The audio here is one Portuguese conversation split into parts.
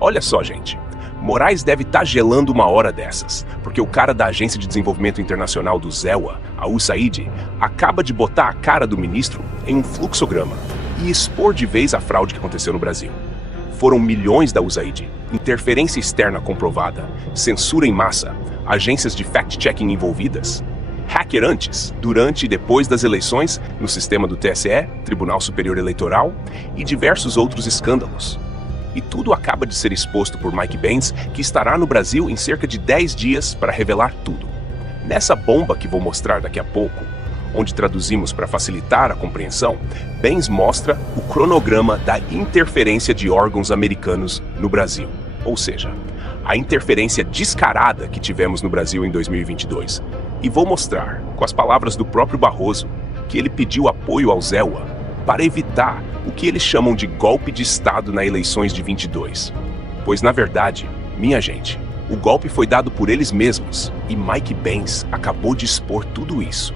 Olha só, gente. Moraes deve estar gelando uma hora dessas, porque o cara da Agência de Desenvolvimento Internacional do ZEWA, a USAID, acaba de botar a cara do ministro em um fluxograma e expor de vez a fraude que aconteceu no Brasil. Foram milhões da USAID, interferência externa comprovada, censura em massa, agências de fact-checking envolvidas, hacker antes, durante e depois das eleições no sistema do TSE, Tribunal Superior Eleitoral, e diversos outros escândalos. E tudo acaba de ser exposto por Mike Benz, que estará no Brasil em cerca de 10 dias para revelar tudo. Nessa bomba que vou mostrar daqui a pouco, onde traduzimos para facilitar a compreensão, Benz mostra o cronograma da interferência de órgãos americanos no Brasil. Ou seja, a interferência descarada que tivemos no Brasil em 2022. E vou mostrar, com as palavras do próprio Barroso, que ele pediu apoio ao ZEWA para evitar o que eles chamam de golpe de Estado nas eleições de 22. Pois, na verdade, minha gente, o golpe foi dado por eles mesmos e Mike Benz acabou de expor tudo isso.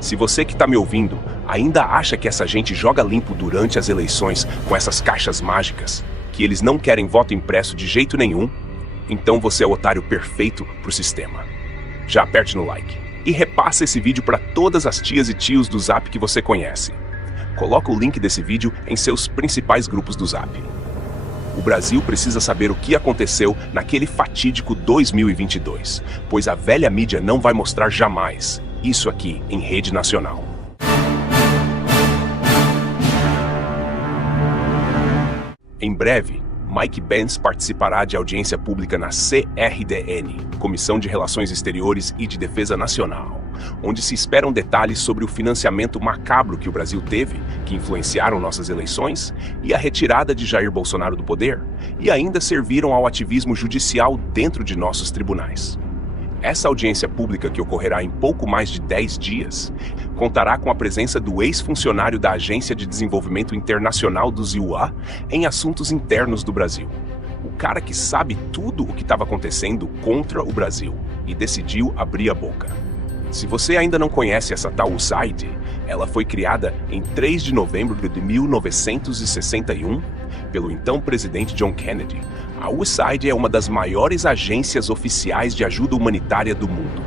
Se você que está me ouvindo ainda acha que essa gente joga limpo durante as eleições com essas caixas mágicas, que eles não querem voto impresso de jeito nenhum, então você é o otário perfeito para o sistema. Já aperte no like e repassa esse vídeo para todas as tias e tios do Zap que você conhece. Coloca o link desse vídeo em seus principais grupos do Zap. O Brasil precisa saber o que aconteceu naquele fatídico 2022, pois a velha mídia não vai mostrar jamais isso aqui em rede nacional. Em breve, Mike Benz participará de audiência pública na CRDN, Comissão de Relações Exteriores e de Defesa Nacional, onde se esperam detalhes sobre o financiamento macabro que o Brasil teve, que influenciaram nossas eleições, e a retirada de Jair Bolsonaro do poder, e ainda serviram ao ativismo judicial dentro de nossos tribunais. Essa audiência pública, que ocorrerá em pouco mais de 10 dias, contará com a presença do ex-funcionário da Agência de Desenvolvimento Internacional do ZEWA em assuntos internos do Brasil. O cara que sabe tudo o que estava acontecendo contra o Brasil e decidiu abrir a boca. Se você ainda não conhece essa tal USAID, ela foi criada em 3 de novembro de 1961 pelo então presidente John Kennedy. A USAID é uma das maiores agências oficiais de ajuda humanitária do mundo.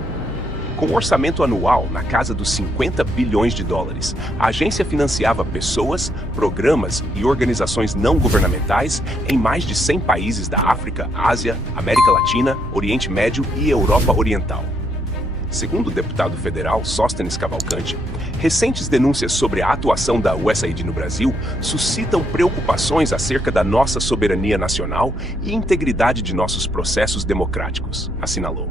Com um orçamento anual na casa dos 50 bilhões de dólares, a agência financiava pessoas, programas e organizações não governamentais em mais de 100 países da África, Ásia, América Latina, Oriente Médio e Europa Oriental. Segundo o deputado federal Sóstenes Cavalcante, recentes denúncias sobre a atuação da USAID no Brasil suscitam preocupações acerca da nossa soberania nacional e integridade de nossos processos democráticos, assinalou.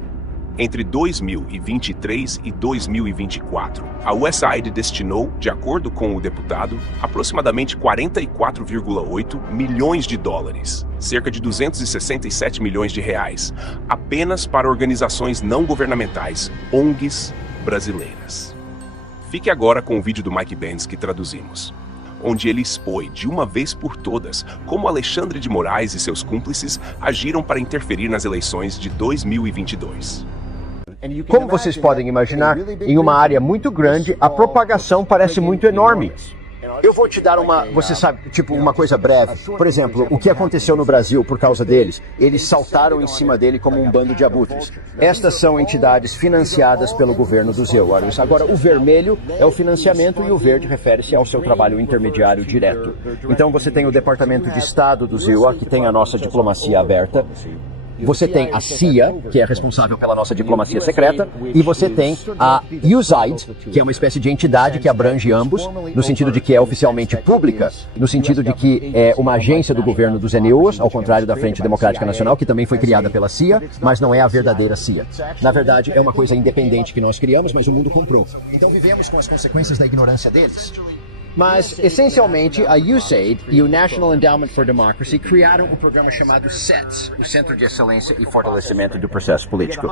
Entre 2023 e 2024, a USAID destinou, de acordo com o deputado, aproximadamente 44,8 milhões de dólares, cerca de 267 milhões de reais, apenas para organizações não governamentais, ONGs brasileiras. Fique agora com o vídeo do Mike Benz que traduzimos, onde ele expõe de uma vez por todas como Alexandre de Moraes e seus cúmplices agiram para interferir nas eleições de 2022. Como vocês podem imaginar, em uma área muito grande, a propagação parece muito enorme. Eu vou te dar você sabe, tipo uma coisa breve. Por exemplo, o que aconteceu no Brasil por causa deles? Eles saltaram em cima dele como um bando de abutres. Estas são entidades financiadas pelo governo do ZEWA. Agora, o vermelho é o financiamento e o verde refere-se ao seu trabalho intermediário direto. Então você tem o Departamento de Estado do ZEWA, que tem a nossa diplomacia aberta. Você tem a CIA, que é responsável pela nossa diplomacia secreta, e você tem a USAID, que é uma espécie de entidade que abrange ambos, no sentido de que é oficialmente pública, no sentido de que é uma agência do governo dos NUOs, ao contrário da Frente Democrática Nacional, que também foi criada pela CIA, mas não é a verdadeira CIA. Na verdade, é uma coisa independente que nós criamos, mas o mundo comprou. Então vivemos com as consequências da ignorância deles. Mas, essencialmente, a USAID e o National Endowment for Democracy criaram um programa chamado CETS, o Centro de Excelência e Fortalecimento do Processo Político.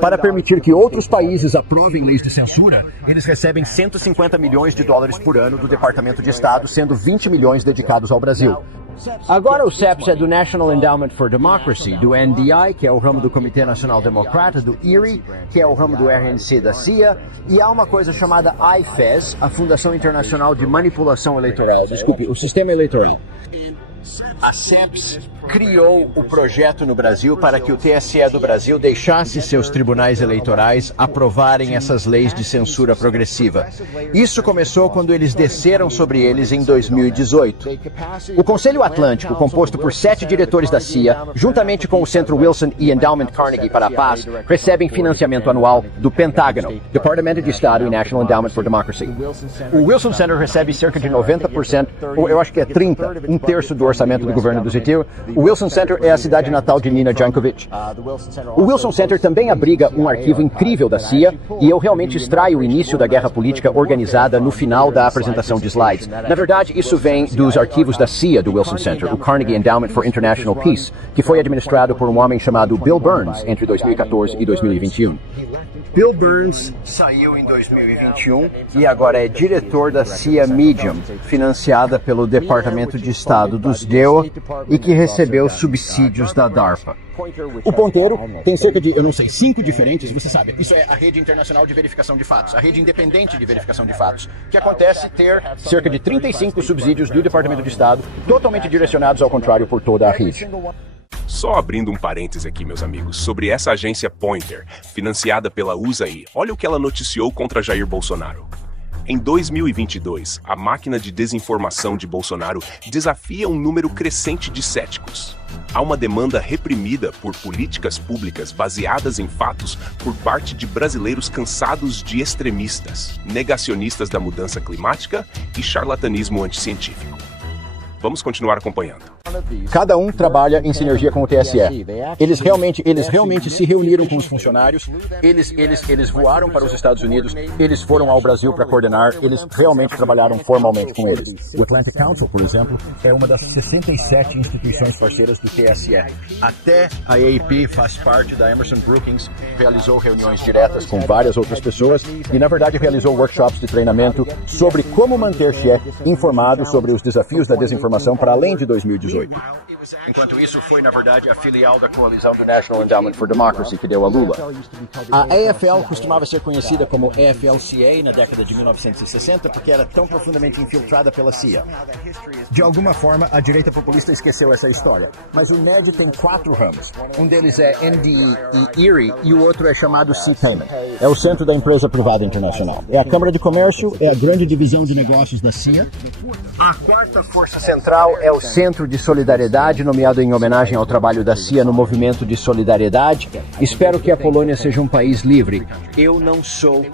Para permitir que outros países aprovem leis de censura, eles recebem 150 milhões de dólares por ano do Departamento de Estado, sendo 20 milhões dedicados ao Brasil. Agora o CEPS é do National Endowment for Democracy, do NDI, que é o ramo do Comitê Nacional Democrata, do IRI, que é o ramo do RNC da CIA, e há uma coisa chamada IFES, a Fundação Internacional de Manipulação Eleitoral, o Sistema Eleitoral. A CEPS criou o projeto no Brasil para que o TSE do Brasil deixasse seus tribunais eleitorais aprovarem essas leis de censura progressiva. Isso começou quando eles desceram sobre eles em 2018. O Conselho Atlântico, composto por 7 diretores da CIA, juntamente com o Centro Wilson e Endowment Carnegie para a Paz, recebem financiamento anual do Pentágono, Departamento de Estado e National Endowment for Democracy. O Wilson Center recebe cerca de 90%, ou eu acho que é 30%, um terço do orçamento do governo do Zitil. O Wilson Center é a cidade natal de Nina Jankovic. O Wilson Center também abriga um arquivo incrível da CIA, e eu realmente extraio o início da guerra política organizada no final da apresentação de slides. Na verdade, isso vem dos arquivos da CIA do Wilson Center, o Carnegie Endowment for International Peace, que foi administrado por um homem chamado Bill Burns entre 2014 e 2021. Bill Burns saiu em 2021 e agora é diretor da CIA Medium, financiada pelo Departamento de Estado dos DEOA e que recebeu subsídios da DARPA. O ponteiro tem cerca de, 5 diferentes, você sabe, isso é a rede internacional de verificação de fatos, a rede independente de verificação de fatos, que acontece ter cerca de 35 subsídios do Departamento de Estado, totalmente direcionados ao contrário por toda a rede. Só abrindo um parêntese aqui, meus amigos, sobre essa agência Pointer, financiada pela USAID, olha o que ela noticiou contra Jair Bolsonaro. Em 2022, a máquina de desinformação de Bolsonaro desafia um número crescente de céticos. Há uma demanda reprimida por políticas públicas baseadas em fatos por parte de brasileiros cansados de extremistas, negacionistas da mudança climática e charlatanismo anticientífico. Vamos continuar acompanhando. Cada um trabalha em sinergia com o TSE. Eles realmente se reuniram com os funcionários, eles voaram para os Estados Unidos, eles foram ao Brasil para coordenar, eles realmente trabalharam formalmente com eles. O Atlantic Council, por exemplo, é uma das 67 instituições parceiras do TSE. Até a AAP faz parte da Emerson Brookings, realizou reuniões diretas com várias outras pessoas e, na verdade, realizou workshops de treinamento sobre como manter-se informado sobre os desafios da desinformação para além de 2018. Enquanto isso, foi, na verdade, a filial da coalizão do National Endowment for Democracy que deu a Lula. A AFL costumava ser conhecida como AFL-CA na década de 1960 porque era tão profundamente infiltrada pela CIA. De alguma forma, a direita populista esqueceu essa história. Mas o NED tem 4 ramos. Um deles é NDE e ERIE e o outro é chamado C-Payment. É o centro da empresa privada internacional. É a Câmara de Comércio, é a grande divisão de negócios da CIA. A quarta força central é o Centro de Solidariedade, nomeado em homenagem ao trabalho da CIA no movimento de solidariedade. Espero que a Polônia seja um país livre. Eu não sou.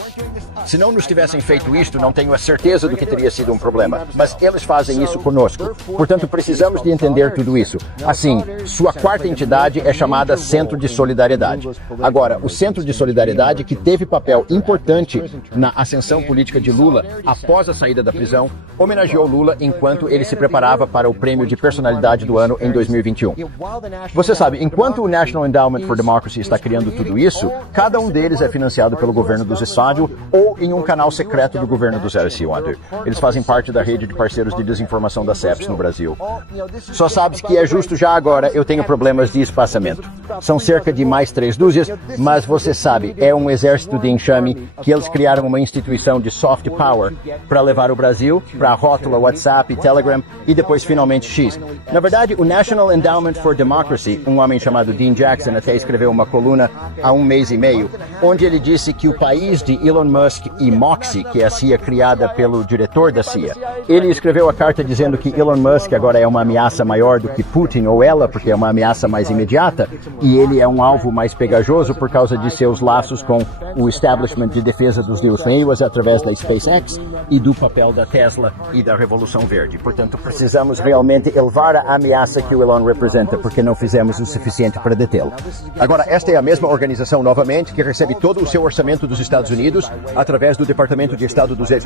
Se não nos tivessem feito isto, não tenho a certeza do que teria sido um problema. Mas eles fazem isso conosco. Portanto, precisamos de entender tudo isso. Assim, sua quarta entidade é chamada Centro de Solidariedade. Agora, o Centro de Solidariedade, que teve papel importante na ascensão política de Lula após a saída da prisão, homenageou Lula enquanto ele se preparava para o prêmio de personalidade do ano em 2021. Você sabe, enquanto o National Endowment for Democracy está criando tudo isso, cada um deles é financiado pelo governo dos Estados ou em um canal secreto do governo do Zero Wonder. Eles fazem parte da rede de parceiros de desinformação da CEPS no Brasil. Só sabes que é justo já agora eu tenho problemas de espaçamento. São cerca de mais 3 dúzias, mas você sabe, é um exército de enxame que eles criaram uma instituição de soft power para levar o Brasil para a rótula WhatsApp, Telegram e depois finalmente X. Na verdade, o National Endowment for Democracy, um homem chamado Dean Jackson, até escreveu uma coluna há 1 mês e meio, onde ele disse que o país de Elon Musk e Moxie, que é a CIA criada pelo diretor da CIA, ele escreveu a carta dizendo que Elon Musk agora é uma ameaça maior do que Putin ou ela, porque é uma ameaça mais imediata, e ele é um alvo mais pegajoso por causa de seus laços com o establishment de defesa dos neos através da SpaceX e do papel da Tesla e da Revolução Verde. Portanto, precisamos realmente elevar a ameaça que o Elon representa, porque não fizemos o suficiente para detê-lo. Agora, esta é a mesma organização, novamente, que recebe todo o seu orçamento dos Estados Unidos através do Departamento de Estado do Zero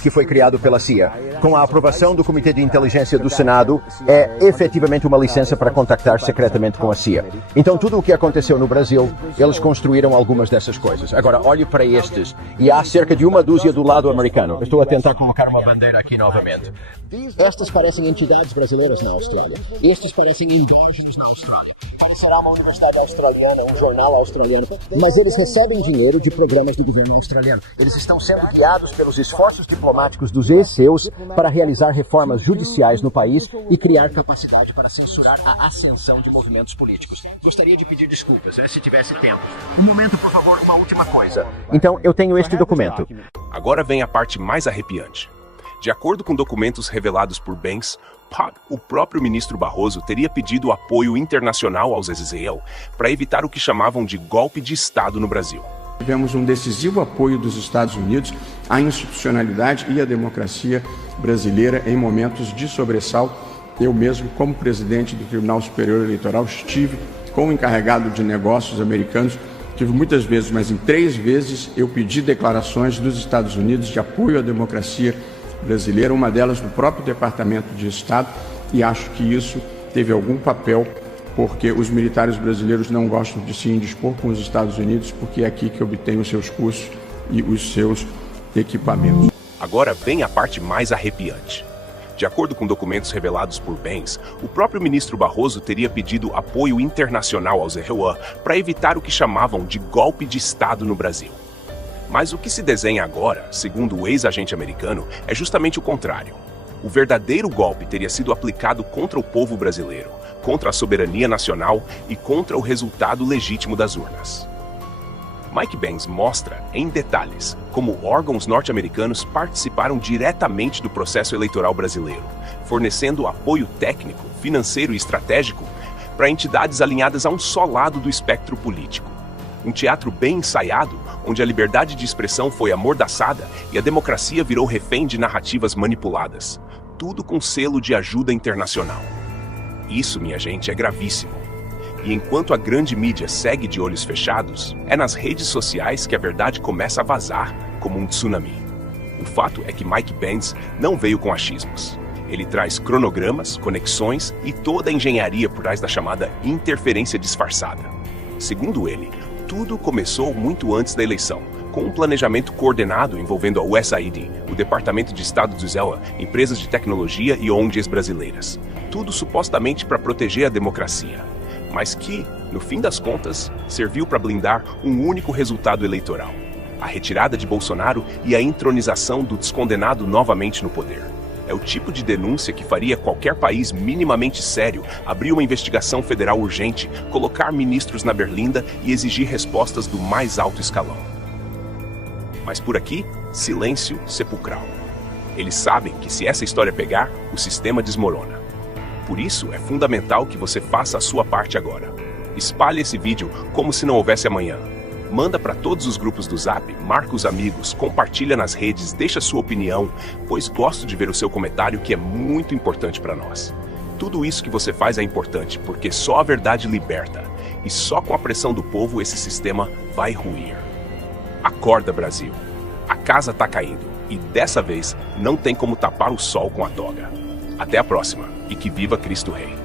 que foi criado pela CIA. Com a aprovação do Comitê de Inteligência do Senado, é efetivamente uma licença para contactar secretamente com a CIA. Então, tudo o que aconteceu no Brasil, eles construíram algumas dessas coisas. Agora, olhe para estes, e há cerca de uma dúzia do lado americano. Eu estou a tentar colocar uma bandeira aqui novamente. Estas parecem entidades brasileiras na Austrália. Estes parecem endógenos na Austrália. Parecerá uma universidade australiana, um jornal australiano, mas eles recebem dinheiro de programas do governo australiano. Eles estão sendo guiados pelos esforços diplomáticos dos ex-seus para realizar reformas judiciais no país e criar capacidade para censurar a ascensão de movimentos políticos. Gostaria de pedir desculpas, se tivesse tempo. Um momento, por favor, uma última coisa. Então, eu tenho este documento. Agora vem a parte mais arrepiante. De acordo com documentos revelados por Banks, o próprio ministro Barroso teria pedido apoio internacional aos Israel para evitar o que chamavam de golpe de Estado no Brasil. Tivemos um decisivo apoio dos Estados Unidos à institucionalidade e à democracia brasileira em momentos de sobressalto. Eu mesmo, como presidente do Tribunal Superior Eleitoral, estive com o encarregado de negócios americanos, tive muitas vezes, mas em 3 vezes eu pedi declarações dos Estados Unidos de apoio à democracia brasileira, uma delas do próprio Departamento de Estado, e acho que isso teve algum papel, porque os militares brasileiros não gostam de se indispor com os Estados Unidos, porque é aqui que obtêm os seus cursos e os seus equipamentos. Agora vem a parte mais arrepiante. De acordo com documentos revelados por Banks, o próprio ministro Barroso teria pedido apoio internacional aos Israel para evitar o que chamavam de golpe de Estado no Brasil. Mas o que se desenha agora, segundo o ex-agente americano, é justamente o contrário. O verdadeiro golpe teria sido aplicado contra o povo brasileiro, contra a soberania nacional e contra o resultado legítimo das urnas. Mike Banks mostra, em detalhes, como órgãos norte-americanos participaram diretamente do processo eleitoral brasileiro, fornecendo apoio técnico, financeiro e estratégico para entidades alinhadas a um só lado do espectro político. Um teatro bem ensaiado, onde a liberdade de expressão foi amordaçada e a democracia virou refém de narrativas manipuladas, tudo com selo de ajuda internacional. Isso, minha gente, é gravíssimo. E enquanto a grande mídia segue de olhos fechados, é nas redes sociais que a verdade começa a vazar como um tsunami. O fato é que Mike Banks não veio com achismos. Ele traz cronogramas, conexões e toda a engenharia por trás da chamada interferência disfarçada. Segundo ele, tudo começou muito antes da eleição, com um planejamento coordenado envolvendo a USAID, o Departamento de Estado do Israel, empresas de tecnologia e ONGs brasileiras. Tudo supostamente para proteger a democracia, mas que, no fim das contas, serviu para blindar um único resultado eleitoral: a retirada de Bolsonaro e a entronização do descondenado novamente no poder. É o tipo de denúncia que faria qualquer país minimamente sério abrir uma investigação federal urgente, colocar ministros na berlinda e exigir respostas do mais alto escalão. Mas por aqui, silêncio sepulcral. Eles sabem que se essa história pegar, o sistema desmorona. Por isso, é fundamental que você faça a sua parte agora. Espalhe esse vídeo como se não houvesse amanhã. Manda para todos os grupos do Zap, marca os amigos, compartilha nas redes, deixa sua opinião, pois gosto de ver o seu comentário, que é muito importante para nós. Tudo isso que você faz é importante, porque só a verdade liberta. E só com a pressão do povo esse sistema vai ruir. Acorda, Brasil. A casa tá caindo. E dessa vez não tem como tapar o sol com a toga. Até a próxima, e que viva Cristo Rei!